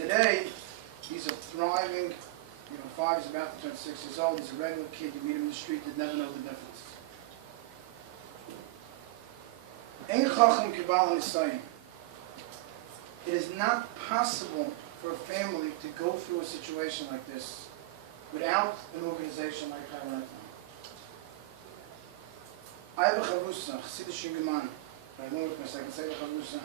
today, he's a thriving, 5, he's about to turn 6 years old. He's a regular kid. You meet him in the street, you'd never know the difference. Ein chacham kibal nisayim. It is not possible for a family to go through a situation like this without an organization like Lifeline. I have a charusa, Chassidish Gemara. I know it because I can say the charusa.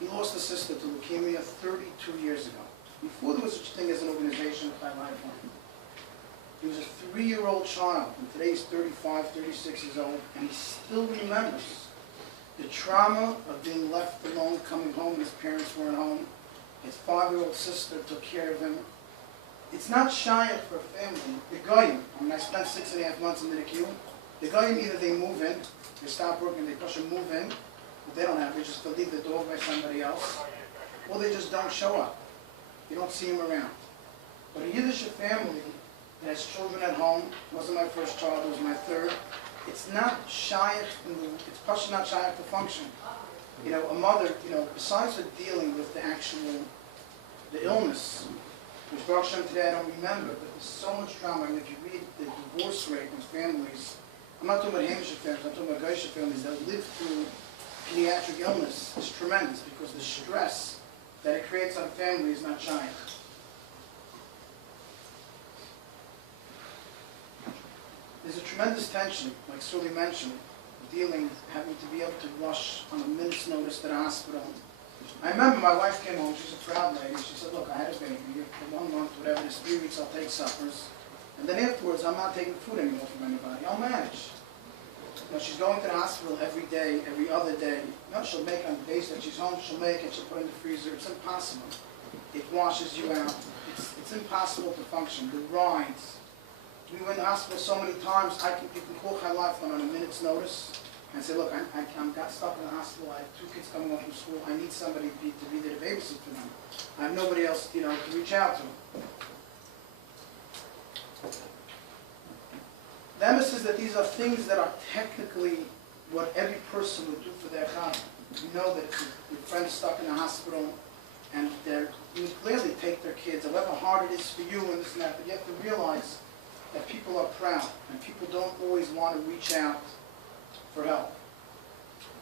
He lost a sister to leukemia 32 years ago. Before there was such a thing as an organization like Lifeline. He was a 3-year-old child, and today he's 35, 36 years old, and he still remembers the trauma of being left alone, coming home, his parents weren't home. His 5-year-old sister took care of him. It's not shayach for a family. The goyim, I spent 6.5 months in the NICU. The goyim, either they move in, they stop working, they push and move in, but they don't have, they just leave the dog by somebody else, or they just don't show up. You don't see him around. But a Yiddish family that has children at home, wasn't my first child, it was my third, it's not shayach, it's partially not shayach to function. A mother, besides her dealing with the illness, which Baruch Hashem today I don't remember, but there's so much trauma. And if you read the divorce rate in families, I'm not talking about Hamish families, I'm talking about Geisha families that live through pediatric illness, it's tremendous because the stress that it creates on a family is not shayach. There's a tremendous tension, like Sully mentioned, having to be able to rush on a minute's notice to the hospital. I remember my wife came home, she's a proud lady, she said, look, I had a baby, for 1 month, whatever, it's 3 weeks, I'll take suppers. And then afterwards, I'm not taking food anymore from anybody, I'll manage. She's going to the hospital every day, every other day. She'll make on days that she's home, she'll make it, she'll put it in the freezer, it's impossible. It washes you out, it's impossible to function. The rides. We went to the hospital so many times, you can call Chai Lifeline on a minute's notice and say, look, I got stuck in the hospital, I have 2 kids coming home from school, I need somebody to be there to babysit for them. I have nobody else, to reach out to. The emphasis that these are things that are technically what every person would do for their child. You know that your friend's stuck in the hospital, and you would clearly take their kids, however hard it is for you and this and that, but you have to realize that people are proud, and people don't always want to reach out for help.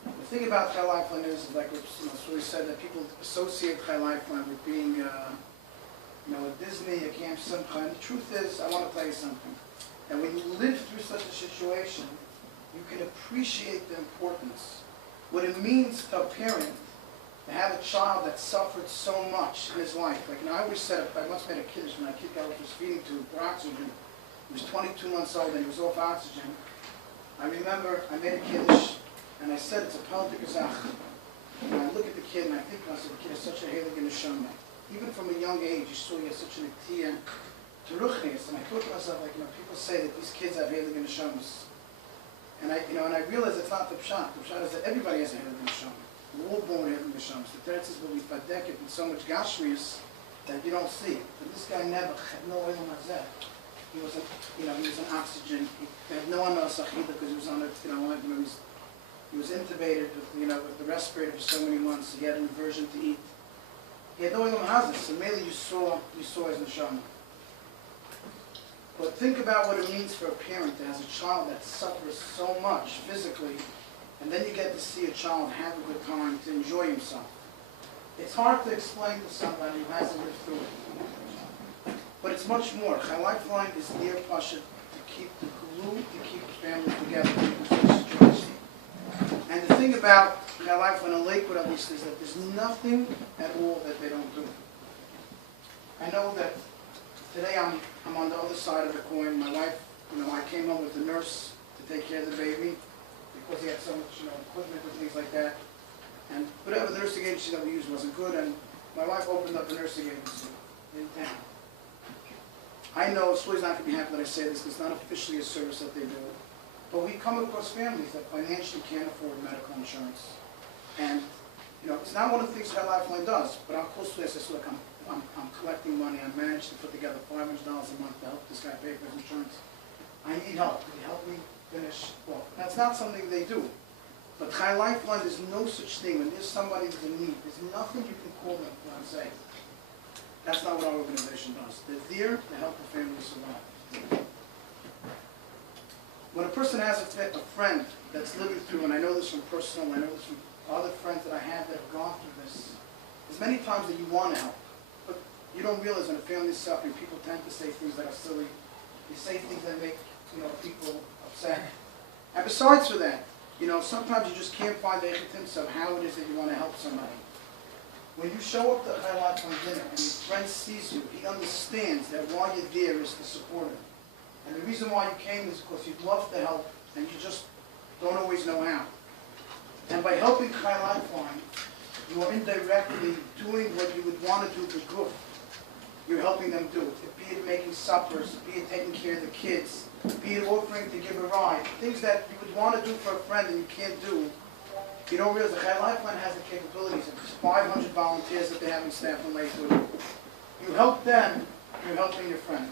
The thing about Chai Lifeline is like what Sully said, that people associate Chai Lifeline with being, a Disney, a Camp Simcha. And the truth is, I want to tell you something. And when you live through such a situation, you can appreciate the importance. What it means to a parent to have a child that suffered so much in his life. Like, I always said, I once made a kiddush when my kid got what was feeding tube for oxygen. He was 22 months old and he was off oxygen. I remember I made a kiddush and I said it's a Peltic Zach. And I look at the kid and I think to myself, the kid is such a heilig neshama. Even from a young age, you saw he has such an atiyah to ruchnius. And I thought to myself, people say that these kids have heilig neshamas. And I realized it's not the pshat. The pshat is that everybody has a heilig neshama. We're all born with heilig neshamas. The teretz is when we padek it with so much gashmius that you don't see. But this guy never had no oil mazeh. He was on oxygen. He had no one else because he was on it. He was intubated with the respirator for so many months. He had an aversion to eat. He had no oil mazeh. So mainly you saw his neshama. But think about what it means for a parent that has a child that suffers so much physically, and then you get to see a child have a good time, to enjoy himself. It's hard to explain to somebody who hasn't lived through it. But it's much more. Chai Lifeline is near Pasha to keep the glue, to keep the family together. And the thing about Chai Lifeline in Lakewood, at least, is that there's nothing at all that they don't do. I know that today I'm on the other side of the coin. My wife, I came home with the nurse to take care of the baby because he had so much, equipment and things like that. And whatever the nursing agency that we used wasn't good, and my wife opened up a nursing agency in town. I know Sully's not going to be happy that I say this because it's not officially a service that they do. But we come across families that financially can't afford medical insurance. And, it's not one of the things Chai Lifeline does, but I'll close to this. I say, look, I'm collecting money. I managed to put together $500 a month to help this guy pay for his insurance. I need help. Can you help me finish? Well, that's not something they do. But Chai Lifeline, there's no such thing. When there's somebody who's in need, there's nothing you can call them and say, That's not what our organization does. They're there to help the family survive. When a person has a friend that's living through, and I know this from personal, I know this from other friends that I have that have gone through this, there's many times that you want to help, but you don't realize when a family is suffering, people tend to say things that are silly. They say things that make, people upset. And besides for that, sometimes you just can't find the evidence of how it is that you want to help somebody. When you show up to Lifeline dinner and your friend sees you, he understands that why you're there is to support him. And the reason why you came is because you'd love to help, and you just don't always know how. And by helping Lifeline, you are indirectly doing what you would want to do for good. You're helping them do it. Be it making suppers, be it taking care of the kids, be it offering to give a ride. Things that you would want to do for a friend and you can't do. You don't realize that Lifeline has the capabilities of 500 volunteers that they have in staff in Lakewood. You help them, you're helping your friend.